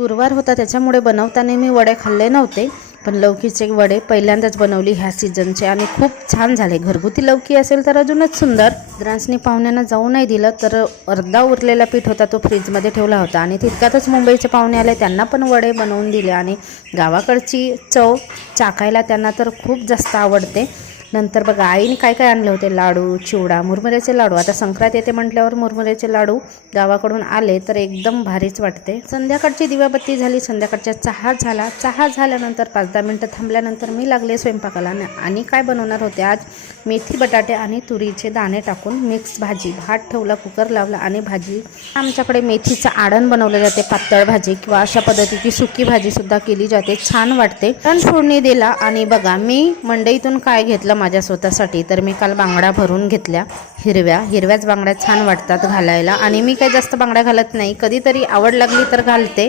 गुरुवार होता त्याच्यामुळे बनवताना मी वडे खाल्ले नव्हते, पण लौकीचे वडे पहिल्यांदाच बनवली ह्या सीझनचे आणि खूप छान झाले। घरगुती लौकी असेल तर अजूनच सुंदर। द्रांसनी पाहुण्यांना जाऊ नाही दिलं तर अर्धा उरलेला पीठ होता तो फ्रीजमध्ये ठेवला होता आणि तितक्यातच मुंबईचे पाहुणे आले, त्यांना पण वडे बनवून दिले आणि गावाकडची चव चाखायला त्यांना तर खूप जास्त आवडते। नंतर बघा आईने काय काय आणले होते, लाडू, चिवडा, मुरमुऱ्याचे लाडू। आता संक्रांत येते म्हटल्यावर मुरमुऱ्याचे लाडू गावाकडून आले तर एकदम भारीच वाटते। संध्याकाळची दिवाबत्ती झाली, संध्याकाळचा चहा झाला। चहा झाल्यानंतर 5-10 मिनटं थांबल्यानंतर मी लागले स्वयंपाकाला आणि काय बनवणार होते आज मेथी, बटाटे आणि तुरीचे दाणे टाकून मिक्स भाजी। भात ठेवला, कुकर लावला आणि भाजी। आमच्याकडे मेथीचं आडण बनवले जाते, पातळ भाजी किंवा अशा पद्धतीची सुकी भाजी सुद्धा केली जाते, छान वाटते। पण फोडणी दिला आणि बघा मी मंडईतून काय घेतलं माझ्या स्वतःसाठी, तर मी काल बांगड्या भरून घेतल्या, हिरव्याच बांगड्या छान वाटतात घालायला आणि मी काही जास्त बांगड्या घालत नाही, कधीतरी आवड लागली तर घालते।